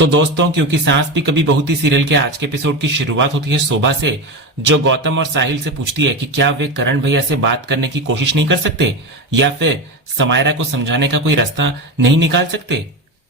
तो दोस्तों, क्योंकि सास भी कभी बहू थी सीरियल के आज के एपिसोड की शुरुआत होती है शोभा से, जो गौतम और साहिल से पूछती है कि क्या वे करण भैया से बात करने की कोशिश नहीं कर सकते या फिर समायरा को समझाने का कोई रास्ता नहीं निकाल सकते।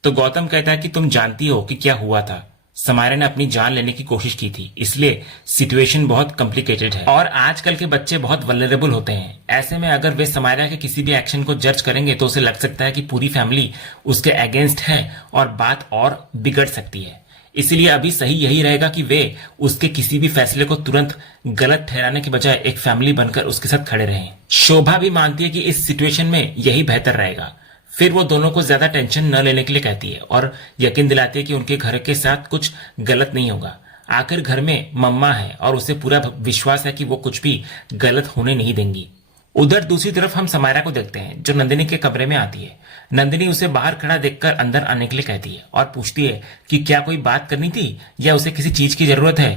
तो गौतम कहता है कि तुम जानती हो कि क्या हुआ था। समायरा ने अपनी जान लेने की कोशिश की थी, इसलिए सिचुएशन बहुत कॉम्प्लिकेटेड है और आजकल के बच्चे बहुत वल्नरेबल होते हैं। ऐसे में अगर वे समायरा के किसी भी एक्शन को जज करेंगे तो उसे लग सकता है कि पूरी फैमिली उसके अगेंस्ट है और बात और बिगड़ सकती है। इसलिए अभी सही यही रहेगा कि वे उसके किसी भी फैसले को तुरंत गलत ठहराने के बजाय एक फैमिली बनकर उसके साथ खड़े रहें। शोभा भी मानती है कि इस सिचुएशन में यही बेहतर रहेगा। फिर वो दोनों को ज्यादा टेंशन न लेने के लिए कहती है और यकीन दिलाती है कि उनके घर के साथ कुछ गलत नहीं होगा। आखिर घर में मम्मा है और उसे पूरा विश्वास है कि वो कुछ भी गलत होने नहीं देंगी। उधर दूसरी तरफ हम समायरा को देखते हैं, जो नंदिनी के कमरे में आती है। नंदिनी उसे बाहर खड़ा देखकर अंदर आने के लिए कहती है और पूछती है कि क्या कोई बात करनी थी या उसे किसी चीज की जरूरत है।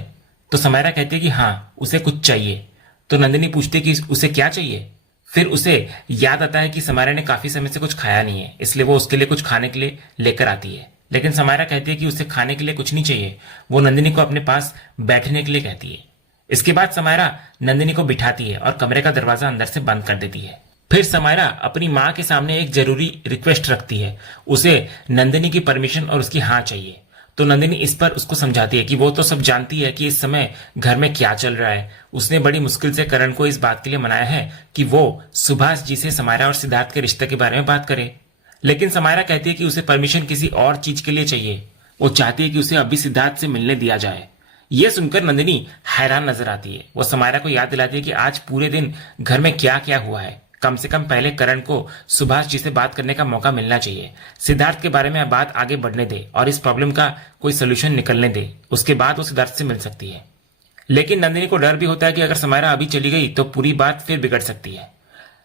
तो समायरा कहती है कि हाँ, उसे कुछ चाहिए। तो नंदिनी पूछती है कि उसे क्या चाहिए। फिर उसे याद आता है कि समायरा ने काफी समय से कुछ खाया नहीं है, इसलिए वो उसके लिए कुछ खाने के लिए लेकर आती है। लेकिन समायरा कहती है कि उसे खाने के लिए कुछ नहीं चाहिए। वो नंदिनी को अपने पास बैठने के लिए कहती है। इसके बाद समायरा नंदिनी को बिठाती है और कमरे का दरवाजा अंदर से बंद कर देती है। फिर समायरा अपनी माँ के सामने एक जरूरी रिक्वेस्ट रखती है। उसे नंदिनी की परमिशन और उसकी हाँ चाहिए। तो नंदिनी इस पर उसको समझाती है कि वो तो सब जानती है कि इस समय घर में क्या चल रहा है। उसने बड़ी मुश्किल से करण को इस बात के लिए मनाया है कि वो सुभाष जी से समायरा और सिद्धार्थ के रिश्ते के बारे में बात करे। लेकिन समायरा कहती है कि उसे परमिशन किसी और चीज के लिए चाहिए। वो चाहती है कि उसे अभी सिद्धार्थ से मिलने दिया जाए। यह सुनकर नंदिनी हैरान नजर आती है। वो समायरा को याद दिलाती है कि आज पूरे दिन घर में क्या क्या हुआ है। कम से कम पहले करण को सुभाष जी से बात करने का मौका मिलना चाहिए। सिद्धार्थ के बारे में बात आगे बढ़ने दे और इस प्रॉब्लम का कोई सोल्यूशन निकलने दे। उसके बाद वो सिद्धार्थ से मिल सकती है। लेकिन नंदिनी को डर भी होता है कि अगर समायरा अभी चली गई तो पूरी बात फिर बिगड़ सकती है।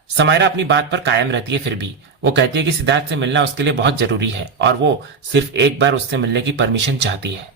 समायरा अपनी बात पर कायम रहती है। फिर भी वो कहती है कि सिद्धार्थ से मिलना उसके लिए बहुत जरूरी है और वो सिर्फ एक बार उससे मिलने की परमिशन चाहती है।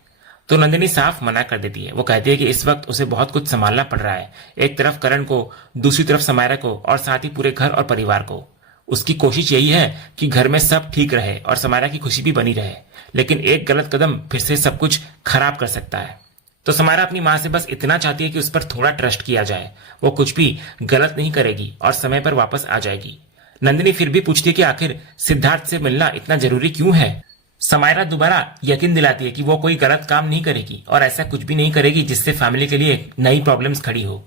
तो नंदिनी साफ मना कर देती है। वो कहती है कि इस वक्त उसे बहुत कुछ संभालना पड़ रहा है, एक तरफ करण को, दूसरी तरफ समायरा को और साथ ही पूरे घर और परिवार को। उसकी कोशिश यही है कि घर में सब ठीक रहे और समायरा की खुशी भी बनी रहे, लेकिन एक गलत कदम फिर से सब कुछ खराब कर सकता है। तो समायरा अपनी माँ से बस इतना चाहती है कि उस पर थोड़ा ट्रस्ट किया जाए। वो कुछ भी गलत नहीं करेगी और समय पर वापस आ जाएगी। नंदिनी फिर भी पूछती है कि आखिर सिद्धार्थ से मिलना इतना जरूरी क्यों है। समायरा दोबारा यकीन दिलाती है कि वो कोई गलत काम नहीं करेगी और ऐसा कुछ भी नहीं करेगी जिससे फैमिली के लिए नई प्रॉब्लम्स खड़ी हो।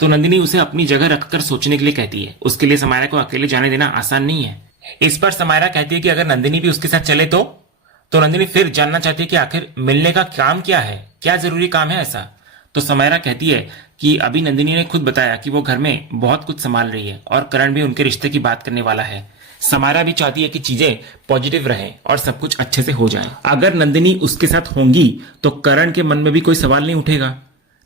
तो नंदिनी उसे अपनी जगह रखकर सोचने के लिए कहती है। उसके लिए समायरा को अकेले जाने देना आसान नहीं है। इस पर समायरा कहती है कि अगर नंदिनी भी उसके साथ चले तो नंदिनी फिर जानना चाहती है कि आखिर मिलने का काम क्या है, क्या जरूरी काम है ऐसा। तो समायरा कहती है कि अभी नंदिनी ने खुद बताया कि वो घर में बहुत कुछ संभाल रही है और करण भी उनके रिश्ते की बात करने वाला है। समायरा भी चाहती है कि चीजें पॉजिटिव रहें और सब कुछ अच्छे से हो जाए। अगर नंदिनी उसके साथ होंगी तो करण के मन में भी कोई सवाल नहीं उठेगा।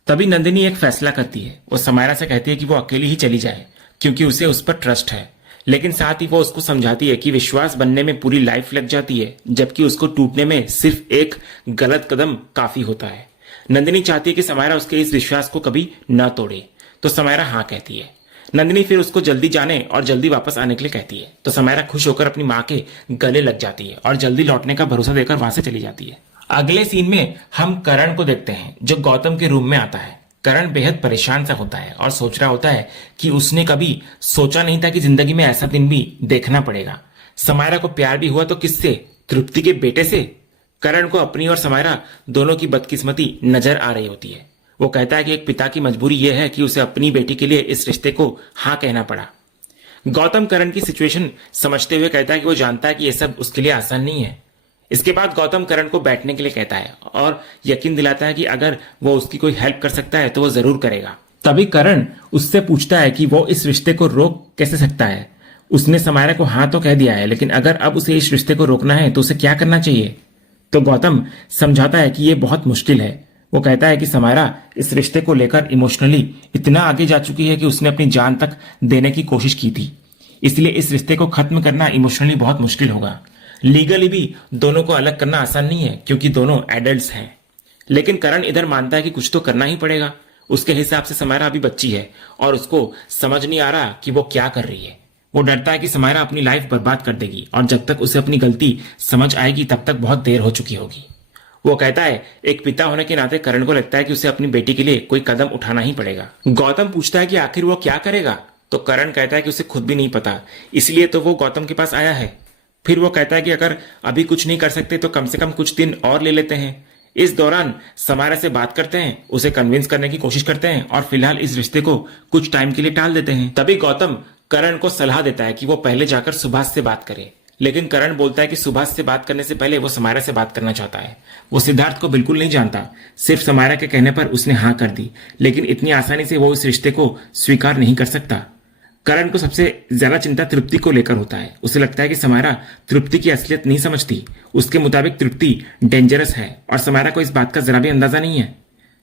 तभी नंदिनी एक फैसला करती है। वो समायरा से कहती है कि वो अकेली ही चली जाए क्योंकि उसे उस पर ट्रस्ट है। लेकिन साथ ही वो उसको समझाती है कि विश्वास बनने में पूरी लाइफ लग जाती है, जबकि उसको टूटने में सिर्फ एक गलत कदम काफी होता है। नंदिनी चाहती है कि समायरा उसके इस विश्वास को कभी न तोड़े। तो समायरा हाँ कहती है। नंदिनी फिर उसको जल्दी जाने और जल्दी वापस आने के लिए कहती है। तो समायरा खुश होकर अपनी माँ के गले लग जाती है और जल्दी लौटने का भरोसा देकर वहां से चली जाती है। अगले सीन में हम करण को देखते हैं, जो गौतम के रूम में आता है। करण बेहद परेशान सा होता है और सोच रहा होता है कि उसने कभी सोचा नहीं था कि जिंदगी में ऐसा दिन भी देखना पड़ेगा। समायरा को प्यार भी हुआ तो किससे? तृप्ति के बेटे से। करण को अपनी और समायरा दोनों की बदकिस्मती नजर आ रही होती है। वो कहता है कि एक पिता की मजबूरी यह है कि उसे अपनी बेटी के लिए इस रिश्ते को हाँ कहना पड़ा। गौतम करण की सिचुएशन समझते हुए कहता है कि वो जानता है कि यह सब उसके लिए आसान नहीं है। इसके बाद गौतम करण को बैठने के लिए कहता है और यकीन दिलाता है कि अगर वो उसकी कोई हेल्प कर सकता है तो वो जरूर करेगा। तभी करण उससे पूछता है कि वो इस रिश्ते को रोक कैसे सकता है। उसने समायरा को हाँ तो कह दिया है, लेकिन अगर अब उसे इस रिश्ते को रोकना है तो उसे क्या करना चाहिए। तो गौतम समझाता है कि यह बहुत मुश्किल है। वो कहता है कि समायरा इस रिश्ते को लेकर इमोशनली इतना आगे जा चुकी है कि उसने अपनी जान तक देने की कोशिश की थी। इसलिए इस रिश्ते को खत्म करना इमोशनली बहुत मुश्किल होगा। लीगली भी दोनों को अलग करना आसान नहीं है क्योंकि दोनों एडल्ट्स हैं। लेकिन करण इधर मानता है कि कुछ तो करना ही पड़ेगा। उसके हिसाब से समायरा अभी बच्ची है और उसको समझ नहीं आ रहा कि वो क्या कर रही है। वो डरता है कि समायरा अपनी लाइफ बर्बाद कर देगी और जब तक उसे अपनी गलती समझ आएगी तब तक बहुत देर हो चुकी होगी। वो कहता है एक पिता होने के नाते करण को लगता है कि उसे अपनी बेटी के लिए कोई कदम उठाना ही पड़ेगा। गौतम पूछता है कि आखिर वो क्या करेगा, तो करण कहता है कि उसे खुद भी नहीं पता, इसलिए तो वो गौतम के पास आया है। फिर वो कहता है कि अगर अभी कुछ नहीं कर सकते तो कम से कम कुछ दिन और ले लेते हैं। इस दौरान समारा से बात करते हैं, उसे कन्विंस करने की कोशिश करते हैं और फिलहाल इस रिश्ते को कुछ टाइम के लिए टाल देते हैं। तभी गौतम करण को सलाह देता है कि वो पहले जाकर सुभाष से बात करे, लेकिन करण बोलता है कि सुभाष से बात करने से पहले वो समारा से बात करना चाहता है। वो सिद्धार्थ को बिल्कुल नहीं जानता, सिर्फ समारा के कहने पर उसने हाँ कर दी, लेकिन इतनी आसानी से वो इस रिश्ते को स्वीकार नहीं कर सकता। करण को सबसे ज्यादा चिंता तृप्ति को लेकर होता है। उसे लगता है कि समारा तृप्ति की असलियत नहीं समझती। उसके मुताबिक तृप्ति डेंजरस है और समारा को इस बात का जरा भी अंदाजा नहीं है।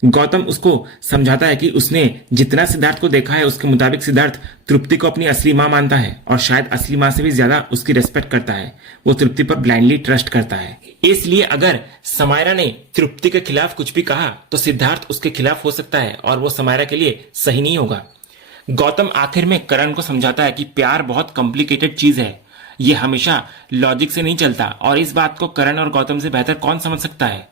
गौतम उसको समझाता है कि उसने जितना सिद्धार्थ को देखा है उसके मुताबिक सिद्धार्थ तृप्ति को अपनी असली मां मानता है और शायद असली मां से भी ज्यादा उसकी रेस्पेक्ट करता है। वो तृप्ति पर ब्लाइंडली ट्रस्ट करता है। इसलिए अगर समायरा ने तृप्ति के खिलाफ कुछ भी कहा तो सिद्धार्थ उसके खिलाफ हो सकता है और वो समायरा के लिए सही नहीं होगा। गौतम आखिर में करण को समझाता है कि प्यार बहुत कॉम्प्लिकेटेड चीज है, ये हमेशा लॉजिक से नहीं चलता और इस बात को करण और गौतम से बेहतर कौन समझ सकता है।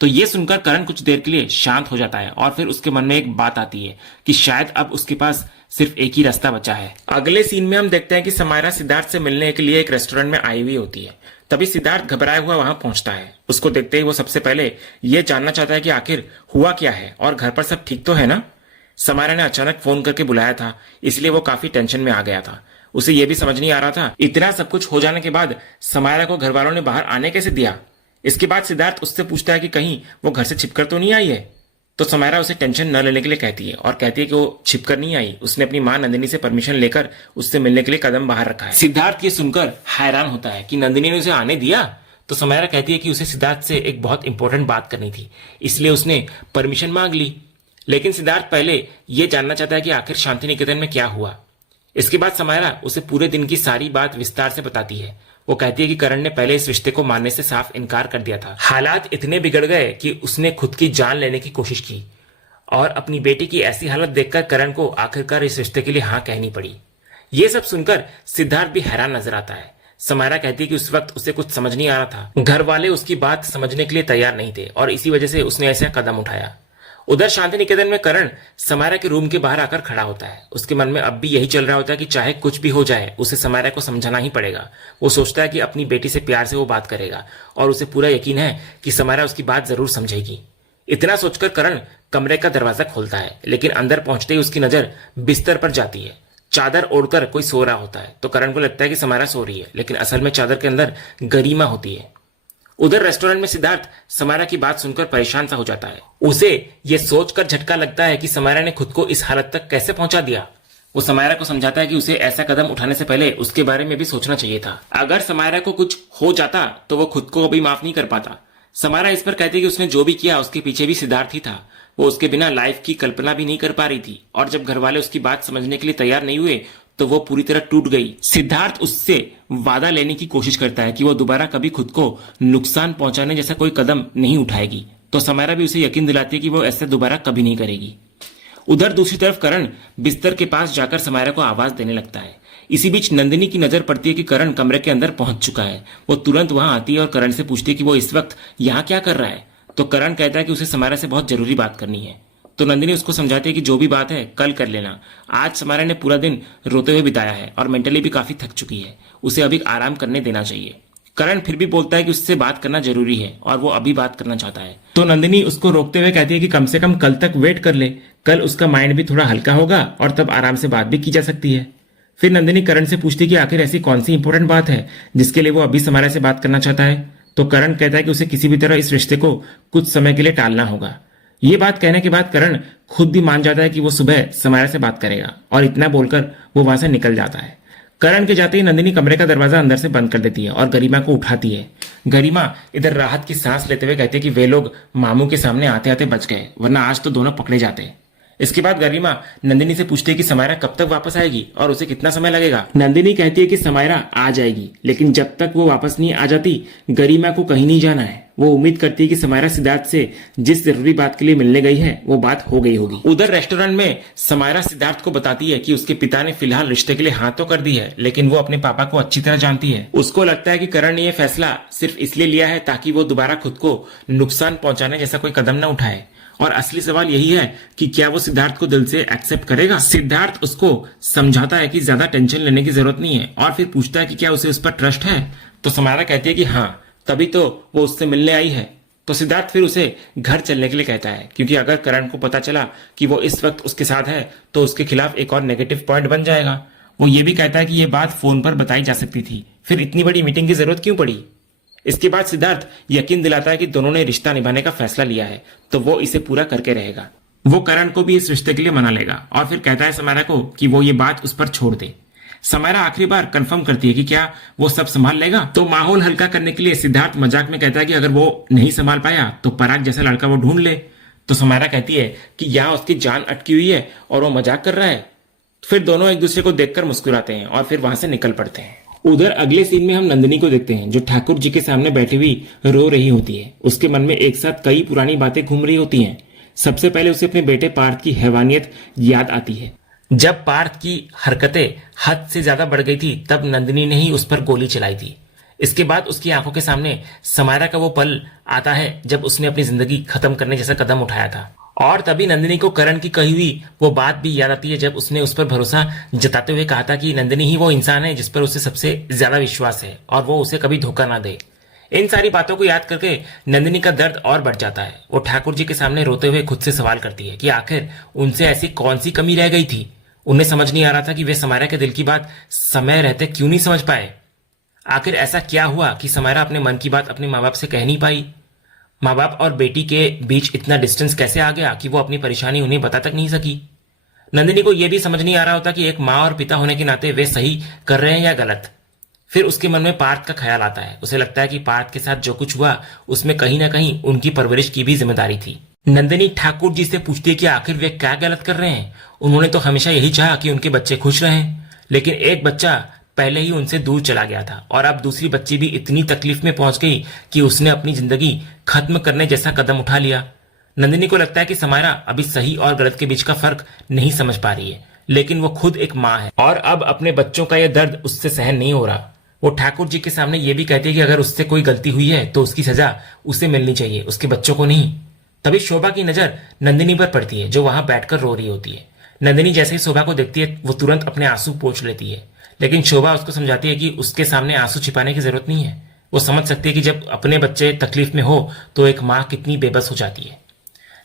तो ये सुनकर करण कुछ देर के लिए शांत हो जाता है और फिर उसके मन में एक बात आती है कि शायद अब उसके पास सिर्फ एक ही रास्ता बचा है। अगले सीन में हम देखते हैं कि समायरा सिद्धार्थ से मिलने के लिए एक रेस्टोरेंट में आई हुई होती है। तभी सिद्धार्थ घबराया हुआ वहां पहुंचता है। उसको देखते ही वो सबसे पहले ये जानना चाहता है कि आखिर हुआ क्या है और घर पर सब ठीक तो है ना। समायरा ने अचानक फोन करके बुलाया था, इसलिए वो काफी टेंशन में आ गया था। उसे यह भी समझ नहीं आ रहा था इतना सब कुछ हो जाने के बाद समायरा को घर वालों ने बाहर आने कैसे दिया। इसके बाद सिद्धार्थ उससे पूछता है कि कहीं वो घर से छिपकर तो नहीं आई है। तो समायरा उसे टेंशन न लेने के लिए कहती है और कहती है कि वो छिपकर नहीं आई, उसने अपनी मां नंदिनी से परमिशन लेकर उससे मिलने के लिए कदम बाहर रखा है। सिद्धार्थ ये सुनकर हैरान होता है कि नंदिनी ने उसे आने दिया। तो समायरा कहती है कि उसे सिद्धार्थ से एक बहुत इंपॉर्टेंट बात करनी थी, इसलिए उसने परमिशन मांग ली। लेकिन सिद्धार्थ पहले यह जानना चाहता है कि आखिर शांति निकेतन में क्या हुआ। इसके बाद समायरा उसे पूरे दिन की सारी बात विस्तार से बताती है। वो कहती है कि करण ने पहले इस रिश्ते को मानने से साफ इनकार कर दिया था। हालात इतने बिगड़ गए कि उसने खुद की जान लेने की कोशिश की और अपनी बेटी की ऐसी हालत देखकर करण को आखिरकार इस रिश्ते के लिए हाँ कहनी पड़ी। ये सब सुनकर सिद्धार्थ भी हैरान नजर आता है। समायरा कहती है कि उस वक्त उसे कुछ समझ नहीं आ रहा था, घर वाले उसकी बात समझने के लिए तैयार नहीं थे और इसी वजह से उसने ऐसा कदम उठाया। उधर शांति निकेतन में करण समायरा के रूम के बाहर आकर खड़ा होता है। उसके मन में अब भी यही चल रहा होता है कि चाहे कुछ भी हो जाए उसे समायरा को समझाना ही पड़ेगा। वो सोचता है कि अपनी बेटी से प्यार से वो बात करेगा और उसे पूरा यकीन है कि समायरा उसकी बात जरूर समझेगी। इतना सोचकर करण कमरे का दरवाजा खोलता है, लेकिन अंदर पहुंचते ही उसकी नजर बिस्तर पर जाती है। चादर ओढ़कर कोई सो रहा होता है तो करण को लगता है कि समायरा सो रही है, लेकिन असल में चादर के अंदर गरिमा होती है। उधर रेस्टोरेंट में सिद्धार्थ समायरा की बात सुनकर परेशान सा हो जाता है। उसे यह सोचकर झटका लगता है कि समायरा ने खुद को इस हालत तक कैसे पहुंचा दिया। वो समायरा को समझाता है कि उसे ऐसा कदम उठाने से पहले उसके बारे में भी सोचना चाहिए था। अगर समायरा को कुछ हो जाता तो वो खुद को अभी माफ नहीं कर पाता। समायरा इस पर कहती है कि उसने जो भी किया उसके पीछे भी सिद्धार्थ ही था। वो उसके बिना लाइफ की कल्पना भी नहीं कर पा रही थी और जब घर वाले उसकी बात समझने के लिए तैयार नहीं हुए तो वो पूरी तरह टूट गई। सिद्धार्थ उससे वादा लेने की कोशिश करता है कि वो दोबारा कभी खुद को नुकसान पहुंचाने जैसा कोई कदम नहीं उठाएगी। तो समायरा भी उसे यकीन दिलाती है कि वो ऐसा दोबारा कभी नहीं करेगी। उधर दूसरी तरफ करण बिस्तर के पास जाकर समायरा को आवाज देने लगता है। इसी बीच नंदिनी की नजर पड़ती है कि करण कमरे के अंदर पहुंच चुका है। वो तुरंत वहां आती है और करण से पूछती है कि वो इस वक्त यहाँ क्या कर रहा है। तो करण कहता है कि उसे समायरा से बहुत जरूरी बात करनी है। तो नंदिनी उसको समझाती है कि जो भी बात है कल कर लेना। आज समायरा ने पूरा दिन रोते हुए बिताया है और मेंटली भी काफी थक चुकी है, उसे अभी आराम करने देना चाहिए। करण फिर भी बोलता है कि उससे बात करना जरूरी है और वो अभी बात करना चाहता है। तो नंदिनी उसको रोकते हुए कहती है कि कम से कम कल तक वेट कर ले, कल उसका माइंड भी थोड़ा हल्का होगा और तब आराम से बात भी की जा सकती है। फिर नंदिनी करण से पूछती है कि आखिर ऐसी कौन सी इंपॉर्टेंट बात है जिसके लिए वो अभी समायरा से बात करना चाहता है। तो करण कहता है कि उसे किसी भी तरह इस रिश्ते को कुछ समय के लिए टालना होगा। ये बात कहने के बाद करण खुद भी मान जाता है कि वो सुबह समायरा से बात करेगा और इतना बोलकर वो वहां से निकल जाता है। करण के जाते ही नंदिनी कमरे का दरवाजा अंदर से बंद कर देती है और गरिमा को उठाती है। गरिमा इधर राहत की सांस लेते हुए कहती है कि वे लोग मामू के सामने आते आते बच गए, वरना आज तो दोनों पकड़े जाते। इसके बाद गरिमा नंदिनी से पूछती है कि समायरा कब तक वापस आएगी और उसे कितना समय लगेगा। नंदिनी कहती है कि समायरा आ जाएगी, लेकिन जब तक वो वापस नहीं आ जाती गरिमा को कहीं नहीं जाना है। वो उम्मीद करती है कि समायरा सिद्धार्थ से जिस जरूरी बात के लिए मिलने गई है वो बात हो गई होगी। उधर रेस्टोरेंट में समायरा सिद्धार्थ को बताती है कि उसके पिता ने फिलहाल रिश्ते के लिए हाँ तो कर दी है, लेकिन वो अपने पापा को अच्छी तरह जानती है। उसको लगता है कि करण ने यह फैसला सिर्फ इसलिए लिया है ताकि वो दोबारा खुद को नुकसान पहुंचाने जैसा कोई कदम न उठाए। और असली सवाल यही है कि क्या वो सिद्धार्थ को दिल से एक्सेप्ट करेगा। सिद्धार्थ उसको समझाता है कि ज्यादा टेंशन लेने की जरूरत नहीं है और फिर पूछता है कि क्या उसे उस पर ट्रस्ट है। तो समायरा कहती है कि हाँ, तभी तो वो उससे मिलने आई है। तो सिद्धार्थ फिर उसे घर चलने के लिए कहता है, क्योंकि अगर करण को पता चला कि वो इस वक्त उसके साथ है तो उसके खिलाफ एक और नेगेटिव पॉइंट बन जाएगा। वो ये भी कहता है कि ये बात फोन पर बताई जा सकती थी, फिर इतनी बड़ी मीटिंग की जरूरत क्यों पड़ी। इसके बाद सिद्धार्थ यकीन दिलाता है कि दोनों ने रिश्ता निभाने का फैसला लिया है तो वो इसे पूरा करके रहेगा। वो करण को भी इस रिश्ते के लिए मना लेगा और फिर कहता है समायरा को कि वो ये बात उस पर छोड़ दे। समायरा आखिरी बार कंफर्म करती है कि क्या वो सब संभाल लेगा। तो माहौल हल्का करने के लिए सिद्धार्थ मजाक में कहता है कि अगर वो नहीं संभाल पाया तो पराग जैसा लड़का वो ढूंढ ले। तो समायरा कहती है कि यहाँ उसकी जान अटकी हुई है और वो मजाक कर रहा है। फिर दोनों एक दूसरे को देखकर मुस्कुराते हैं और फिर वहां से निकल पड़ते हैं। उधर अगले सीन में हम नंदिनी को देखते हैं जो ठाकुर जी के सामने बैठी हुई रो रही होती है। उसके मन में एक साथ कई पुरानी बातें घूम रही होती हैं। सबसे पहले उसे अपने बेटे पार्थ की हैवानियत याद आती है। जब पार्थ की हरकतें हद से ज्यादा बढ़ गई थी तब नंदिनी ने ही उस पर गोली चलाई थी। इसके बाद उसकी आंखों के सामने समायरा का वो पल आता है जब उसने अपनी जिंदगी खत्म करने जैसा कदम उठाया था। और तभी नंदिनी को करण की कही हुई वो बात भी याद आती है जब उसने उस पर भरोसा जताते हुए कहा था कि नंदिनी ही वो इंसान है जिस पर उसे सबसे ज्यादा विश्वास है और वो उसे कभी धोखा ना दे। इन सारी बातों को याद करके नंदिनी का दर्द और बढ़ जाता है। वो ठाकुर जी के सामने रोते हुए खुद से सवाल करती है कि आखिर उनसे ऐसी कौन सी कमी रह गई थी। उन्हें समझ नहीं आ रहा था कि वे समायरा के दिल की बात समय रहते क्यों नहीं समझ पाए। आखिर ऐसा क्या हुआ कि समायरा अपने मन की बात अपने माँ बाप से कह नहीं पाई। माँ बाप और बेटी के बीच इतना डिस्टेंस कैसे आ गया कि वो अपनी परेशानी उन्हें बता तक नहीं सकी। नंदिनी को यह भी समझ नहीं आ रहा होता कि एक माँ और पिता होने के नाते वे सही कर रहे हैं या गलत। फिर उसके मन में पार्थ का ख्याल आता है। उसे लगता है कि पार्थ के साथ जो कुछ हुआ उसमें कहीं ना कहीं उनकी परवरिश की भी जिम्मेदारी थी। नंदिनी ठाकुर जी से पूछती है कि आखिर वे क्या गलत कर रहे हैं। उन्होंने तो हमेशा यही चाहा कि उनके बच्चे खुश रहें, लेकिन एक बच्चा पहले ही उनसे दूर चला गया था और अब दूसरी बच्ची भी इतनी तकलीफ में पहुंच गई कि उसने अपनी जिंदगी खत्म करने जैसा कदम उठा लिया। नंदिनी को लगता है कि समायरा अभी सही और गलत के बीच का फर्क नहीं समझ पा रही है, लेकिन वो खुद एक माँ है और अब अपने बच्चों का यह दर्द उससे सहन नहीं हो रहा। वो ठाकुर जी के सामने ये भी कहती है कि अगर उससे कोई गलती हुई है तो उसकी सजा उसे मिलनी चाहिए, उसके बच्चों को नहीं। तभी शोभा की नजर नंदिनी पर पड़ती है जो वहां बैठकर रो रही होती है। नंदिनी जैसे ही शोभा को देखती है वो तुरंत अपने आंसू पोंछ लेती है, लेकिन शोभा उसको समझाती है कि उसके सामने आंसू छिपाने की जरूरत नहीं है। वो समझ सकती है कि जब अपने बच्चे तकलीफ में हो तो एक माँ कितनी बेबस हो जाती है।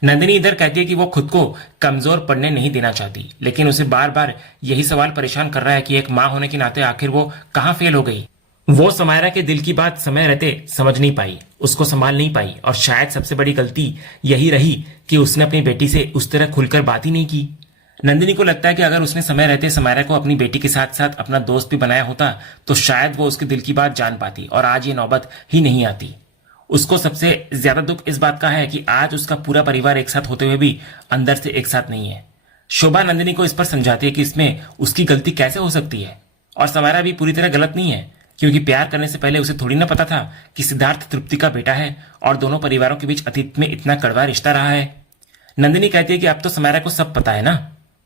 नंदिनी इधर कहती है कि वो खुद को कमजोर पड़ने नहीं देना चाहती, लेकिन उसे बार बार यही सवाल परेशान कर रहा है कि एक माँ होने के नाते आखिर वो कहाँ फेल हो गई। वो समायरा के दिल की बात समय रहते समझ नहीं पाई, उसको संभाल नहीं पाई और शायद सबसे बड़ी गलती यही रही कि उसने अपनी बेटी से उस तरह खुलकर बात ही नहीं की। नंदिनी को लगता है कि अगर उसने समय रहते समायरा को अपनी बेटी के साथ साथ अपना दोस्त भी बनाया होता तो शायद वो उसके दिल की बात जान पाती और आज ये नौबत ही नहीं आती। उसको सबसे ज्यादा दुख इस बात का है कि आज उसका पूरा परिवार एक साथ होते हुए भी अंदर से एक साथ नहीं है। शोभा नंदिनी को इस पर समझाती है कि इसमें उसकी गलती कैसे हो सकती है और समायरा भी पूरी तरह गलत नहीं है, क्योंकि प्यार करने से पहले उसे थोड़ी ना पता था कि सिद्धार्थ तृप्ति का बेटा है और दोनों परिवारों के बीच अतीत में इतना कड़वा रिश्ता रहा है। नंदिनी कहती है कि अब तो समायरा को सब पता है ना।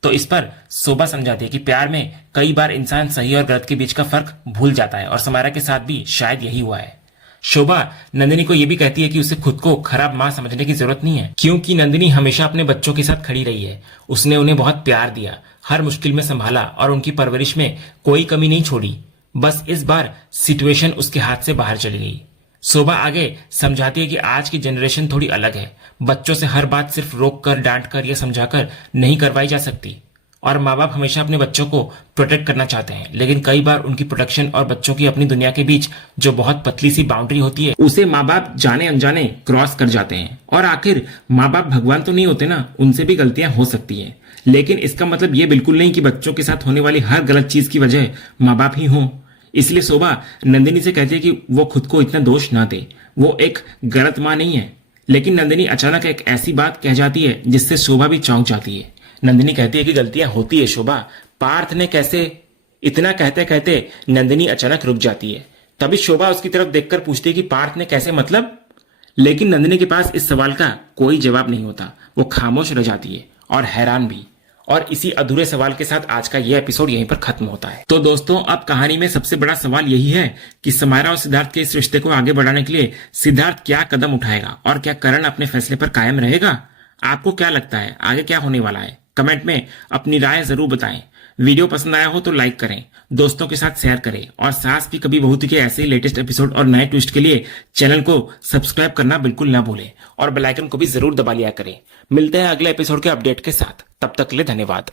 तो इस पर शोभा समझाती है कि प्यार में कई बार इंसान सही और गलत के बीच का फर्क भूल जाता है और समायरा के साथ भी शायद यही हुआ है। शोभा नंदिनी को यह भी कहती है कि उसे खुद को खराब मां समझने की जरूरत नहीं है, क्योंकि नंदिनी हमेशा अपने बच्चों के साथ खड़ी रही है। उसने उन्हें बहुत प्यार दिया, हर मुश्किल में संभाला और उनकी परवरिश में कोई कमी नहीं छोड़ी। बस इस बार सिचुएशन उसके हाथ से बाहर चली गई। शोभा आगे समझाती है कि आज की जनरेशन थोड़ी अलग है। बच्चों से हर बात सिर्फ रोक कर, डांट कर या समझाकर नहीं करवाई जा सकती और माँ बाप हमेशा अपने बच्चों को प्रोटेक्ट करना चाहते हैं, लेकिन कई बार उनकी प्रोटेक्शन और बच्चों की अपनी दुनिया के बीच जो बहुत पतली सी बाउंड्री होती है उसे माँ बाप जाने अनजाने क्रॉस कर जाते हैं। और आखिर माँ बाप भगवान तो नहीं होते ना, उनसे भी गलतियां हो सकती हैं, लेकिन इसका मतलब ये बिल्कुल नहीं कि बच्चों के साथ होने वाली हर गलत चीज की वजह माँ बाप ही हों। इसलिए शोभा नंदिनी से कहती है कि वो खुद को इतना दोष ना दे, वो एक गलत माँ नहीं है। लेकिन नंदिनी अचानक एक ऐसी बात कह जाती है जिससे शोभा भी चौंक जाती है। नंदिनी कहती है कि गलतियां होती है शोभा, पार्थ ने कैसे। इतना कहते कहते नंदिनी अचानक रुक जाती है। तभी शोभा उसकी तरफ देखकर पूछती है कि पार्थ ने कैसे मतलब। लेकिन नंदिनी के पास इस सवाल का कोई जवाब नहीं होता। वो खामोश रह जाती है और हैरान भी। और इसी अधूरे सवाल के साथ आज का यह एपिसोड यहीं पर खत्म होता है। तो दोस्तों, अब कहानी में सबसे बड़ा सवाल यही है कि समायरा और सिद्धार्थ के इस रिश्ते को आगे बढ़ाने के लिए सिद्धार्थ क्या कदम उठाएगा और क्या करण अपने फैसले पर कायम रहेगा। आपको क्या लगता है आगे क्या होने वाला है? कमेंट में अपनी राय जरूर बताएं। वीडियो पसंद आया हो तो लाइक करें, दोस्तों के साथ शेयर करें और सास भी कभी बहू थी के ऐसे ही लेटेस्ट एपिसोड और नए ट्विस्ट के लिए चैनल को सब्सक्राइब करना बिल्कुल ना भूलें और बेल आइकन को भी जरूर दबा लिया करें। मिलते हैं अगले एपिसोड के अपडेट के साथ, तब तक के लिए धन्यवाद।